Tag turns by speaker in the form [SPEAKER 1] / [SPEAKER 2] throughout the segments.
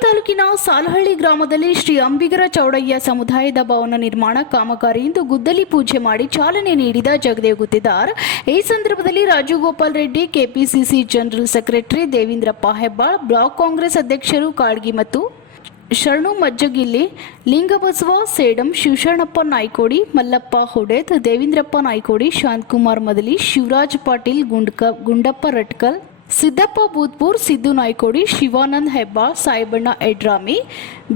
[SPEAKER 1] ತಾಲೂಕಿನ ಸಾಲಹಳ್ಳಿ ಗ್ರಾಮದಲ್ಲಿ ಶ್ರೀ ಅಂಬಿಗರ ಚೌಡಯ್ಯ ಸಮುದಾಯದ ಭವನ ನಿರ್ಮಾಣ ಕಾಮಗಾರಿ ಇಂದು ಗುದ್ದಲಿ ಪೂಜೆ ಮಾಡಿ ಚಾಲನೆ ನೀಡಿದ ಜಗದೇವ್ ಗುತ್ತಿದಾರ್. ಈ ಸಂದರ್ಭದಲ್ಲಿ Rajagopal Reddy, KPCC general secretary Devendrappa Hebbal, block Congress ಅಧ್ಯಕ್ಷರು ಕಾಳ್ಗಿ ಮತ್ತು ಶರಣು ಮಜ್ಜಗಿಲ್ಲಿ, ಲಿಂಗಬಸವ, ಸೇಡಂ, ಶಿವಶರಣಪ್ಪ ನಾಯ್ಕೋಡಿ, ಮಲ್ಲಪ್ಪ ಹುಡೇತ್, ದೇವೇಂದ್ರಪ್ಪ ನಾಯ್ಕೋಡಿ, ಶಾಂತಕುಮಾರ್ ಮದಲಿ, ಶಿವರಾಜ್ ಪಾಟೀಲ್, ಗುಂಡ್ಕ, ಗುಂಡಪ್ಪ ರಟ್ಕಲ್ ಸಿದ್ದಪ್ಪ ಬೂತ್ಪುರ್, ಸಿದ್ದು ನಾಯ್ಕೋಡಿ, ಶಿವಾನಂದ್ ಹೆಬ್ಬಾಳ್, ಸಾಯಿಬಣ್ಣ ಎಡ್ರಾಮಿ,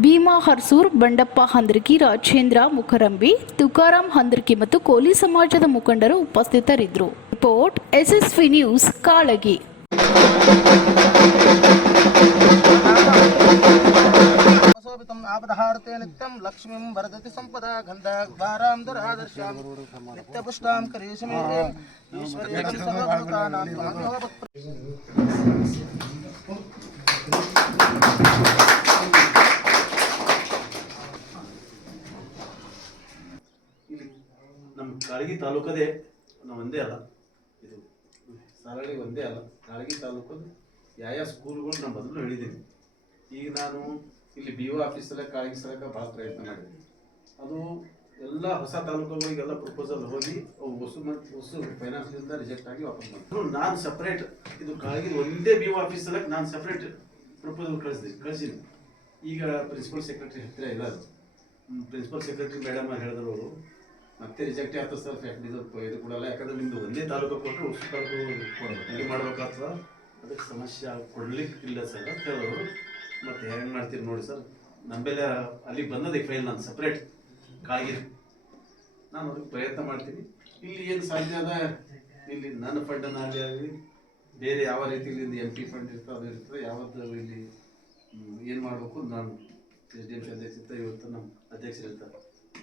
[SPEAKER 1] ಭೀಮಾ ಹರ್ಸೂರ್, ಬಂಡಪ್ಪ ಹಂದ್ರಕಿ, ರಾಜೇಂದ್ರ ಮುಖರಂಬಿ, ತುಕಾರಾಂ ಹಂದ್ರಕಿ ಮತ್ತು ಕೋಲಿ ಸಮಾಜದ ಮುಖಂಡರು ಉಪಸ್ಥಿತರಿದ್ದರು. Report, SSV news, Kalagi.
[SPEAKER 2] ಶೋಭಿತಂ ಆಪದಹಾರತೆ ನಿತ್ಯಂ ಲಕ್ಷ್ಮೀಂ ವರದತಿ ಸಂಪದ ಗಂಧಾರಾಂ ದರಾದರ್ಶ್ಯಾಂ ಕರೀಶಮೇ ಈಶ್ವರ್ಯಂ ಸರ್ವಭೂತಾನಾಂ ತ್ವಾಮೇವ
[SPEAKER 3] ನಮ್ಮ ಕಾಳಗಿ ತಾಲೂಕದೇ ನಾವು ಒಂದೇ ಅಲ್ಲ. ಇದು ಸರಳಿ ಒಂದೇ ಅಲ್ಲ. ಕಾಳಗಿ ತಾಲೂಕದ ಯಾವ ಯಾವ ಸ್ಕೂಲ್ಗಳು ನಾನು ಬದಲು ಹೇಳಿದ್ದೀನಿ ಈಗ ನಾನು ಇಲ್ಲಿ ಬಿ ಒ ಆಫೀಸಲ್ಲೇ ಕಾಳಿಗೆ ಸಲಕ ಭಾಳ ಪ್ರಯತ್ನ ಮಾಡಿದ್ವಿ. ಅದು ಎಲ್ಲ ಹೊಸ ತಾಲೂಕುಗಳಿಗೆಲ್ಲ ಪ್ರಪೋಸಲ್ ಹೋಗಿ ಅವು ಹೊಸ ಮತ್ತು ಹೊಸು ಫೈನಾನ್ಸ್ನಿಂದ ರಿಜೆಕ್ಟ್ ಆಗಿ ವಾಪಸ್ ಮಾಡಿದ್ರು ನಾನು ಸಪ್ರೇಟ್ ಇದು ಕಾಳಗಿ ಒಂದೇ ಬಿ ಒ ಆಫೀಸಲ್ಲ ನಾನು ಸಪ್ರೇಟ್ ಪ್ರಪೋಸಲ್ ಕಳಿಸಿದೆ ಕಳಿಸಿದ್ವಿ. ಈಗ ಪ್ರಿನ್ಸಿಪಲ್ ಸೆಕ್ರೆಟರಿ ಹತ್ತಿರ ಇಲ್ಲ ಅದು. ಪ್ರಿನ್ಸಿಪಲ್ ಸೆಕ್ರೆಟರಿ ಮೇಡಮ್ ಹೇಳಿದ್ರು ಅವರು. ಮತ್ತೆ ರಿಜೆಕ್ಟ್ ಆಗ್ತದೆ ಸರ್ ಫ್ಯಾಕ್ಟ್ರಿ ಇದು ಕೊಡಲ್ಲ ಯಾಕಂದ್ರೆ ನಿಮ್ದು ಒಂದೇ ತಾಲೂಕು ಕೊಟ್ಟರು ಹೊಸ ತಾಲೂಕು ಇದು ಮಾಡ್ಬೇಕಾಗ್ತದ? ಅದಕ್ಕೆ ಸಮಸ್ಯೆ ಕೊಡ್ಲಿಕ್ಕೆ ಇಲ್ಲ ಸರ್ ಅಂತ ಹೇಳೋರು. ಮತ್ತೆ ಹೆಂಗೆ ಮಾಡ್ತೀರಿ ನೋಡಿ ಸರ್. ನಂಬೆಲ್ಲ ಅಲ್ಲಿಗೆ ಬಂದದೇ ಫೈಲ್ ನಾನು ಸಪ್ರೇಟ್ ಕಾಗಿರಿ. ನಾನು ಅದಕ್ಕೆ ಪ್ರಯತ್ನ ಮಾಡ್ತೀನಿ. ಇಲ್ಲಿ ಏನು ಸಾಧ್ಯ ಅದ? ಇಲ್ಲಿ ನನ್ನ ಫಂಡನ್ನು ಆಗಲಿ ಆಗಲಿ, ಬೇರೆ ಯಾವ ರೀತಿ ಇಲ್ಲಿಂದ ಎಂ ಪಿ ಫಂಡ್ ಇರ್ತದೆ, ಅದು ಇರ್ತದೆ, ಯಾವತ್ತು ಇಲ್ಲಿ ಏನು ಮಾಡಬೇಕು ನಾನು ಎಸ್ ಡಿ ಎಂ ಸಿ ಅಧ್ಯಕ್ಷ ಇವತ್ತು ನಮ್ಮ ಅಧ್ಯಕ್ಷರು ಇರ್ತಾರೆ